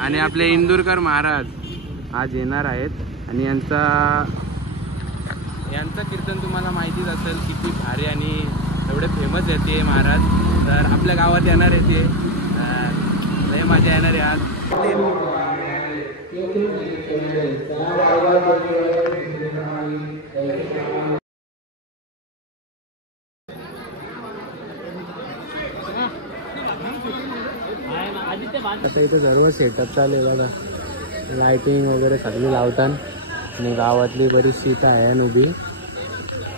आणि आपले इंदुरकर महाराज आज येणार आहेत आणि यांचं कीर्तन तुम्हाला माहितीच असेल किती भारी आणि एवढे फेमस आहे ते महाराज. तर आपल्या गावात येणार आहे ते, लय मजा येणार आहे आज. आता इथे सर्व सेटअप चालू आहे बघा, लाइटिंग वगैरे सगळी लावतात आणि गावातली बरीच सीट आहे आणि उभी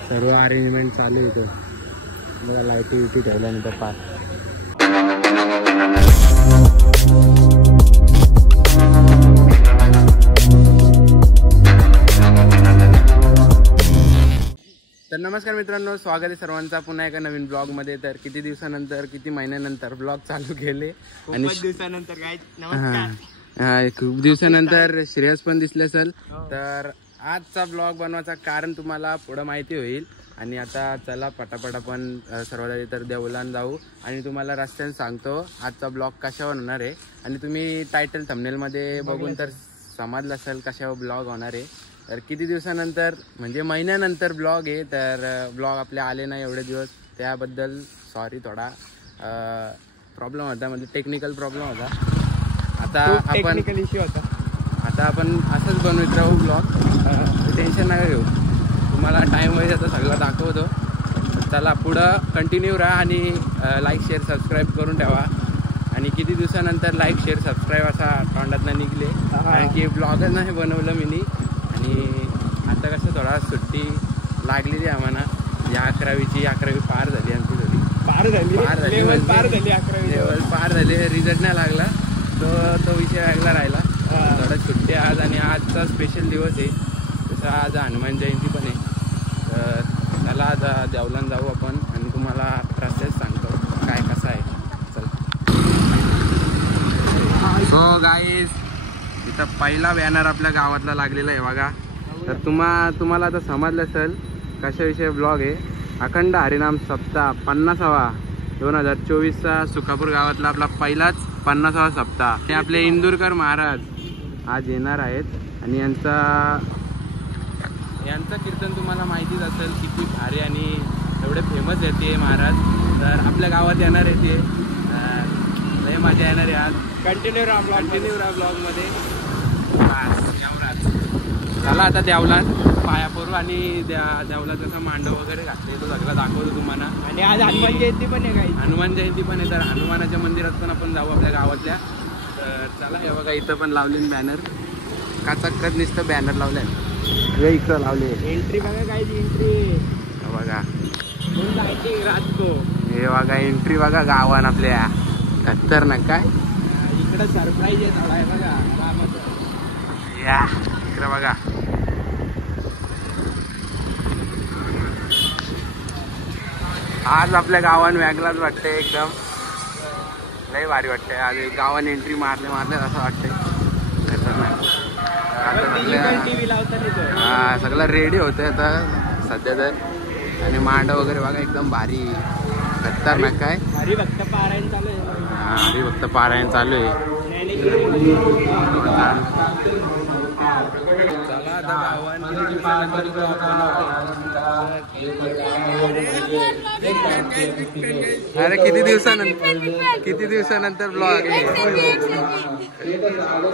सर्व अरेंजमेंट चालू आहे इथं बघा. लाईटी विटी ठेवल्यानंतर पार तर नमस्कार मित्रांनो, स्वागत आहे सर्वांचा पुन्हा एका नवीन ब्लॉग मध्ये. तर किती दिवसानंतर किती महिन्यानंतर ब्लॉग चालू केले आणि दिवसानंतर काय नमस्कार. खूप दिवसानंतर श्रेयस पण दिसले असेल. तर आजचा ब्लॉग बनवायचं कारण तुम्हाला पुढं माहिती होईल. आणि आता चला पटापट आपण सर्वात तर देवलान जाऊ आणि तुम्हाला रस्त्याने सांगतो आजचा ब्लॉग कशावर होणार आहे. आणि तुम्ही टायटल थंबनेलमध्ये बघून तर समजलं असेल कशावर ब्लॉग होणार आहे. तर किती दिवसानंतर म्हणजे महिन्यानंतर ब्लॉग आहे. तर ब्लॉग आपले आले नाही एवढे दिवस, त्याबद्दल सॉरी. थोडा प्रॉब्लेम होता, म्हणजे टेक्निकल प्रॉब्लेम होता. आता आपण असंच बनवत राहू ब्लॉग, टेन्शन नका घेऊ. तुम्हाला टाईम वाईज आता सगळं दाखवतो. चला पुढं कंटिन्यू राहा आणि लाईक शेअर सबस्क्राईब करून ठेवा. आणि किती दिवसानंतर लाईक शेअर सबस्क्राईब असा तोंडातनं निघले, कारण की ब्लॉगच नाही बनवलं मी. आणि आता कसं थोडा सुट्टी लागलेली आम्हाला, या 11वी पार झाली आमची. थोडी पार झाली लेवल पार झाली, रिझल्ट नाही लागला तो विषय वेगळा राहिला. थोडा सुट्टी आज आणि आजचा स्पेशल दिवस आहे. तसं आज हनुमान जयंती पण आहे. तर त्याला आता देवलान जाऊ आपण आणि तुम्हाला प्रोसेस सांगतो काय कसं आहे. चला. सो गाईज, इथं पहिला बॅनर आपल्या गावातला लागलेला आहे बघा. तर तुम्हाला आता समजलं असेल कशाविषयी ब्लॉग आहे. अखंड हरिनाम सप्ताह 50वा 2024चा सुखापूर गावातला आपला पहिलाच 50वा सप्ताह. हे आपले इंदुरकर महाराज आज येणार आहेत आणि यांचं कीर्तन तुम्हाला माहितीच असेल किती भारी आणि एवढे फेमस आहे ते महाराज. तर आपल्या गावात येणार आहे ते, लय मजा येणार आहे आज. कंटिन्यू राहा ब्लॉगमध्ये. चला आता देवलान पाया पडू आणि देवलात कसं मांडव वगैरे घातले तो सगळं दाखवतो तुम्हाला. आणि आज हनुमान जयंती पण आहे. काही हनुमान जयंती पण आहे. तर हनुमानाच्या मंदिरात पण आपण जाऊ आपल्या गावातल्या. तर चला हे बघा, इथं पण लावले बॅनर, काचाकत नुसतं बॅनर लावले हे इकडं लावले. एंट्री बघा, काय एंट्री बघा, राजको हे बघा एंट्री बघा गावान आपल्या खतरनाक. काय इकडं सरप्राईज आहे बघा या इकडं बघा. आज आपल्या गावान वेगळाच वाटतंय, एकदम लय भारी वाटतंय. आज गावाने एंट्री मारले असं वाटतंय. हा सगळं रेडी होतंय आता सध्या तर. आणि मांड वगैरे बघा एकदम भारी खतरनाक. काय हरिभक्त पारायण चालू आहे. हरिभक्त पारायण चालू आहे. चला आता गावान अरे किती दिवसानंतर ब्लॉग आहे.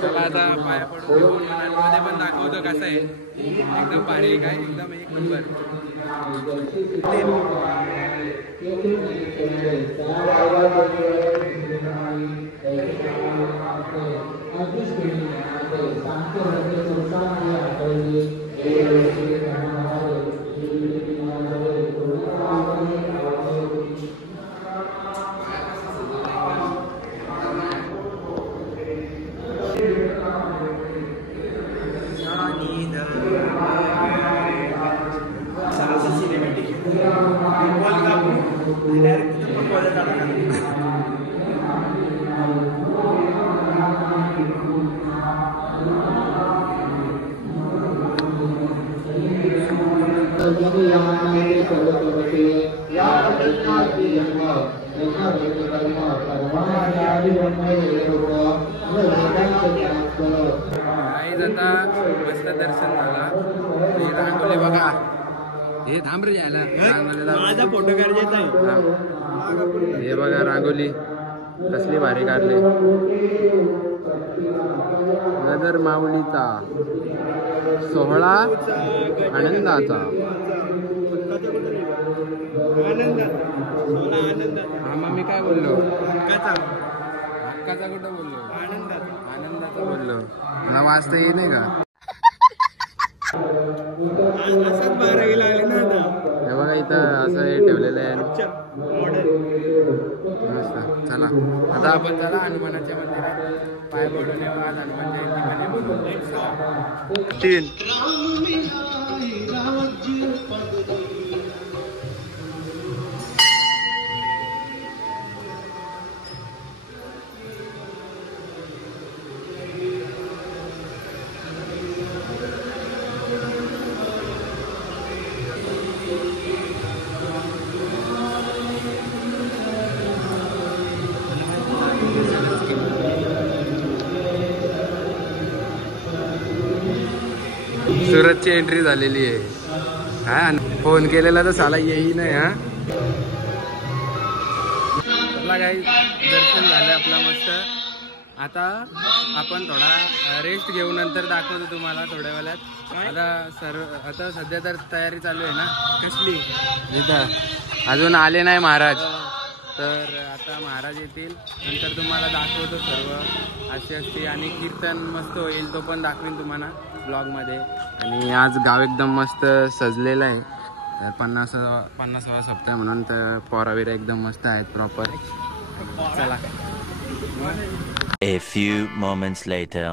चला आता पाया पडून मध्ये पण दाखवतो कसं आहे. एकदम भारी, काय एकदम एक नंबर. आता मस्त दर्शन झाला. हे रांगोली बघा. हे थांब रे यायला. माझा फोटो काढायचा आहे. हे बघा रांगोली कसली भारी काढली. नगर माऊलीचा सोहळा आनंदाचा. हा मग मी काय बोललो? हक्काचा कुठं बोललो? आनंदाचा बोललो. मला वाचता येईल नाही का? हे बघा इथं असं हे ठेवलेलं आहे. मस्त. चला आता आपण चला हनुमानाच्या मंदिरात पाय पडून येऊ. आज हनुमान जयंती. सुरतची एंट्री झालेली आहे. हा फोन केलेला तर साला येई नाही. हा काही दर्शन झालं आपलं मस्त. आता आपण थोडा रेस्ट घेऊ. नंतर दाखवतो तुम्हाला थोड्या वेळात. आता सध्या तर तयारी चालू आहे ना. कसली? इथं अजून आले नाही महाराज. तर आता महाराज येतील नंतर तुम्हाला दाखवतो सर्व अशी असते. आणि कीर्तन मस्त होईल तो पण दाखवीन तुम्हाला ब्लॉगमध्ये. आणि आज गाव एकदम मस्त सजलेलं आहे. 50वा सप्ताह म्हणून तर पोराविरा एकदम मस्त आहेत प्रॉपर. चला. A few moments later.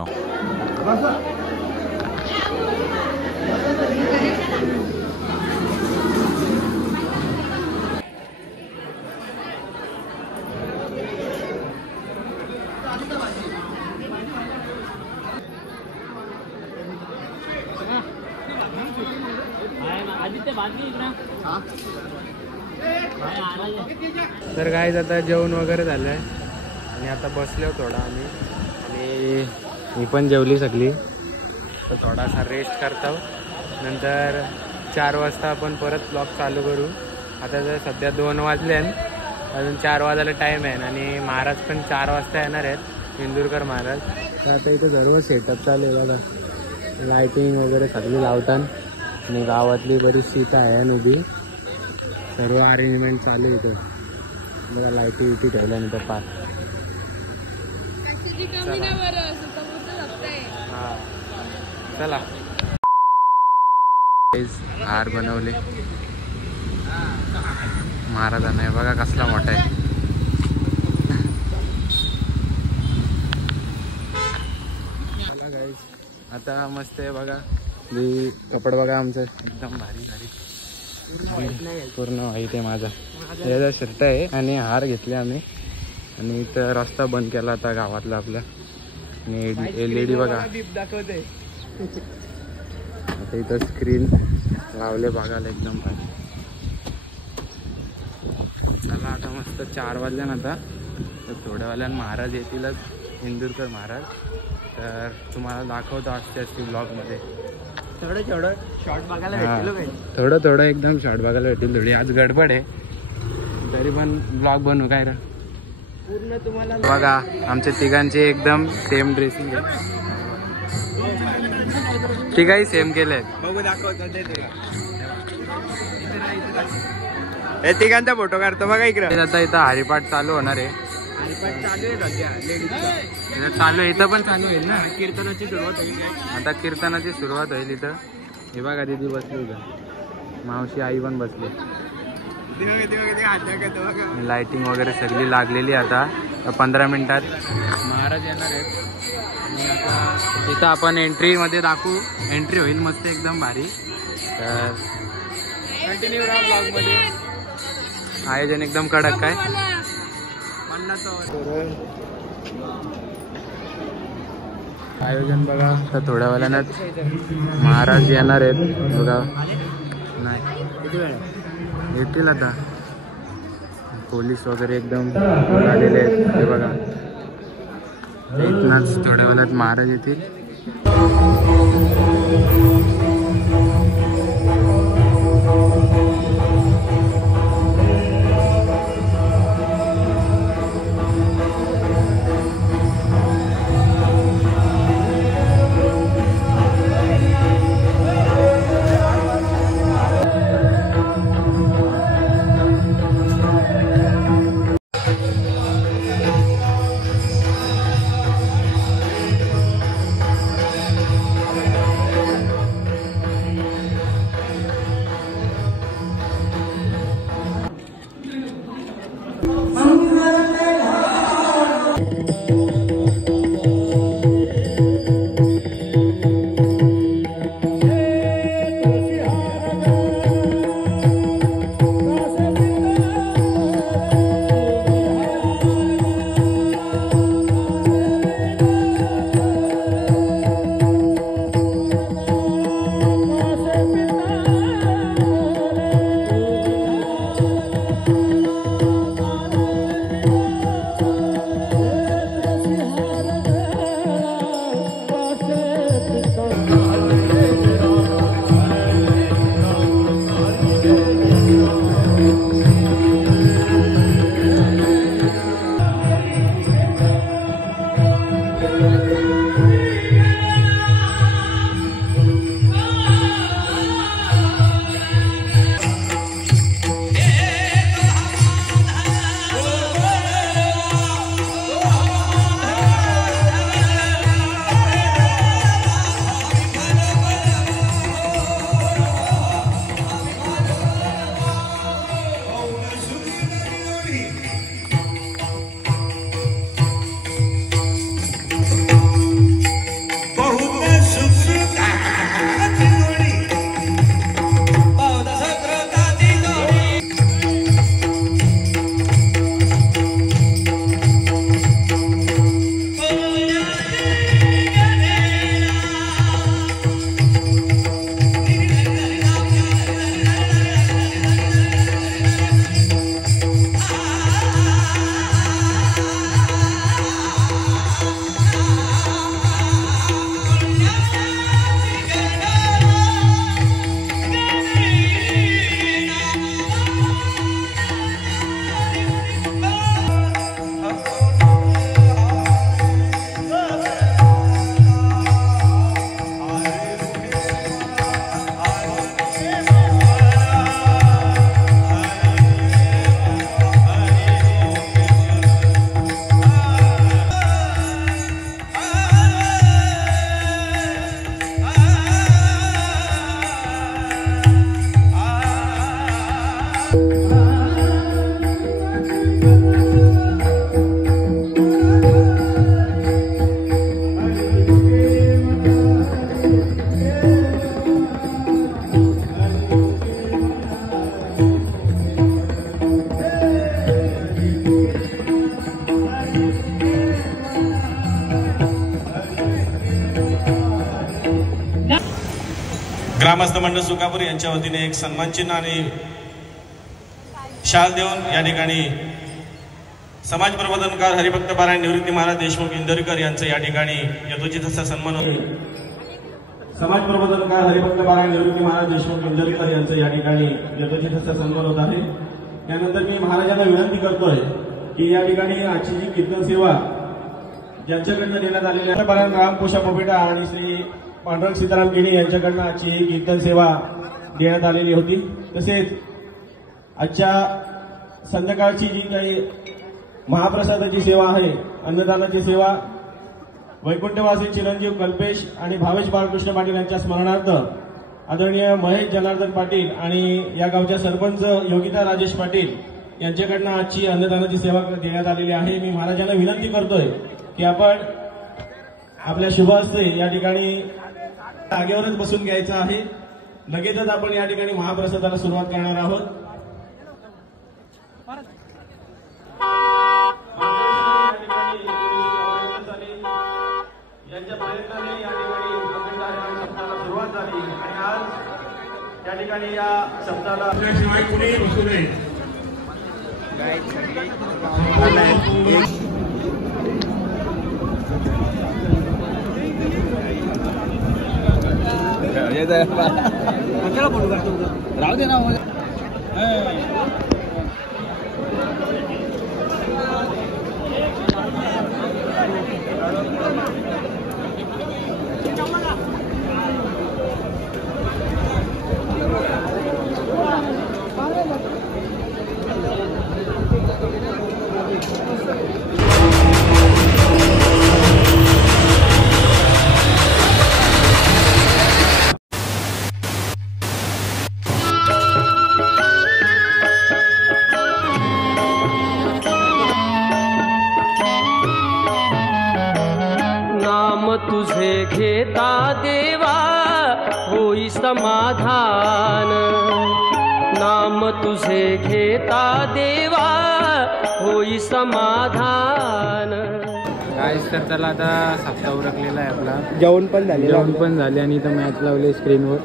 तर काय आता जेवण वगैरे झालंय आणि आता बसलो थोडा आम्ही. आणि मी पण जेवली सगळी. तर थोडासा रेस्ट करतो. नंतर 4 वाजता आपण परत ब्लॉग चालू करू. आता तर सध्या 2 वाजले. अजून 4 वाजायला टाईम आहे. आणि महाराज पण 4 वाजता येणार आहेत इंदुरकर महाराज. तर आता इथं सर्व सेटअप चालू आहे बघा. लायटिंग वगैरे सगळी लावतात. आणि गावातली बरीचशी इथं आहे आणि उभी सर्व अरेंजमेंट चालू इथं बघा. लाईटी विटी ठेवल्यानंतर पाच. हा चला. हार बनवले महाराजांना. बघा कसला मोठा आहे. आता मस्त आहे बघा. कपडे बघा आमचं एकदम भारी भारी पूर्ण व्हाईट आहे. माझा याचा शर्ट आहे आणि हार घेतले आम्ही. आणि इथं रस्ता बंद केला आता गावातला आपला. आणि LED बघा दाखवते. आता इथं स्क्रीन लावले बघायला एकदम भारी. चला आता मस्त 4 वाजल्यान आता. तर थोड्या वेळानं महाराज येतीलच इंदुरकर महाराज. तर तुम्हाला दाखवतो असते ब्लॉगमध्ये. थोडं शॉर्ट बघायला भेटलो काही. थोडं एकदम शॉर्ट बघायला भेटेल. थोडी आज गडबड आहे तरी पण ब्लॉग बनवू काय रे. पूर्ण तुम्हाला बघा आमच्या तिघांचे एकदम सेम ड्रेसिंग आहे. तिघाही सेम केलंय. बघू दाखवतो हे तिघांचा फोटो काढतो बघा इकडे. आता इथं हरिपाठ चालू होणार आहे. हरिपाठ चालू आहे सध्या लेडीज चालू आहे. इथं पण चालू होईल ना. कीर्तनाची सुरुवात होईल. आता कीर्तनाची सुरुवात होईल इथं. हे बघा दीदी बसली इथं. मावशी आई पण बसली. लाइटिंग वगैरे सगळी लागलेली. आता 15 मिनिटात महाराज येणार आहेत. आणि आता तिथं आपण एंट्रीमध्ये दाखवू. एंट्री होईल मस्त एकदम भारी. तर कंटिन्यू राहा ब्लॉगमध्ये. आयोजन एकदम कडक काय. आयोजन बघा. तर थोड्या वेळानंच महाराज येणार आहेत बघा. नाही येतील आता. पोलीस वगैरे एकदम आलेले आहेत हे बघा. इथनंच थोड्या वेळात महाराज येतील. ग्रामस्थ मंडळ सुकापूर यांच्या वतीने एक सन्मान चिन्ह आणि शाल देऊन या ठिकाणी समाज प्रबोधनकार हरिभक्त पारायण निवृत्ती महाराज देशमुख इंदोरीकर यांचं या ठिकाणी यथोचित असा सन्मान होतो. समाज प्रबोधनकार हरिभक्त पारायण निवृत्ती महाराज देशमुख इंदोरीकर यांचं या ठिकाणी यथोचित असा सन्मान होत आहे. त्यानंतर मी महाराजांना विनंती करतोय की या ठिकाणी आजची जी कीर्तन सेवा ज्यांच्याकडनं देण्यात आलेली आहे पारायण रामपोषा पोपेटा आणि श्री पांडुरंग सीताराम गिणी यांच्याकडनं आजची ही कीर्तन सेवा देण्यात आलेली होती. तसेच आजच्या संध्याकाळची जी काही महाप्रसादाची सेवा आहे, अन्नदानाची सेवा, वैकुंठवासी चिरंजीव कल्पेश आणि भावेश बाळकृष्ण पाटील यांच्या स्मरणार्थ आदरणीय महेश जनार्दन पाटील आणि या गावच्या सरपंच योगिता राजेश पाटील यांच्याकडनं आजची अन्नदानाची सेवा देण्यात आलेली आहे. मी महाराजांना विनंती करतोय की आपण आपल्या शुभ हस्ते या ठिकाणी जागेवरच बसून घ्यायचं आहे. लगेचच आपण या ठिकाणी महाप्रसादाला सुरुवात करणार आहोत. यांच्या प्रयत्नाने या ठिकाणी सप्ताहाला सुरुवात झाली आणि आज या ठिकाणी या सप्ताहाला शिवाय कुणीही बसू नये. राहू दे ना तुझे घेता देवा होई समाधान, नाम तुझे घेता देवा होई समाधान. गाईस तर चला आता सप्ताह उरकलेला आहे आपला. जेवण पण झाले. जेवण पण झाले आणि इथं मॅच लावली स्क्रीनवर.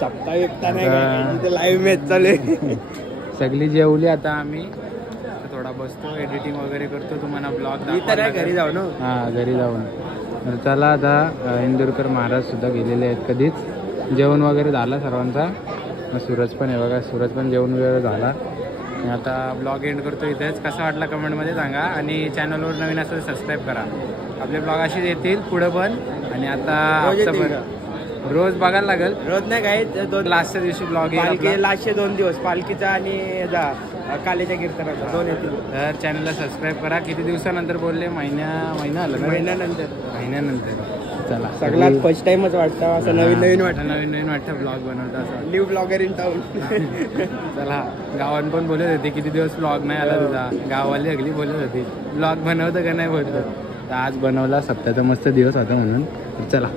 सप्ताह एकता नाही लाईव्ह मॅच चालू आहे. सगळी जेवली आता आम्ही थोडा बसतो एडिटिंग वगैरे करतो तुम्हाला ब्लॉग घरी जाऊ ना. हां घरी जाऊन. तर चला आता इंदुरकर महाराज सुद्धा गेलेले आहेत कधीच. जेवण वगैरे झाला सर्वांचा. सूरज पण आहे बघा, सूरज पण जेवण वगैरे झाला. आणि आता ब्लॉग एंड करतो इथेच. कसा वाटला कमेंटमध्ये सांगा आणि चॅनलवर नवीन असेल सबस्क्राईब करा. आपले ब्लॉग असेच येतील पुढं पण. आणि आता रोज बघायला लागेल. रोज नाही काय दोन लास्टच्या दिवशी ब्लॉग येईल. लास्टचे 2 दिवस पालखीचा आणि कालेच्या कीर्तनाचा 2 येतील. तर चॅनलला सबस्क्राईब करा. किती दिवसानंतर बोलले? महिना आलं ना? महिन्यानंतर. चला सगळ्यात फर्स्ट टाइमच वाटतं असं नवीन वाटतं ब्लॉग बनवता असं. New blogger in town. चला गावान पण बोलत होते किती दिवस ब्लॉग नाही आला तुझा. गाववाली अगली बोलत होती ब्लॉग बनवतं का नाही बोलतो. तर आज बनवला. सप्ताहाचा मस्त दिवस होता म्हणून. चला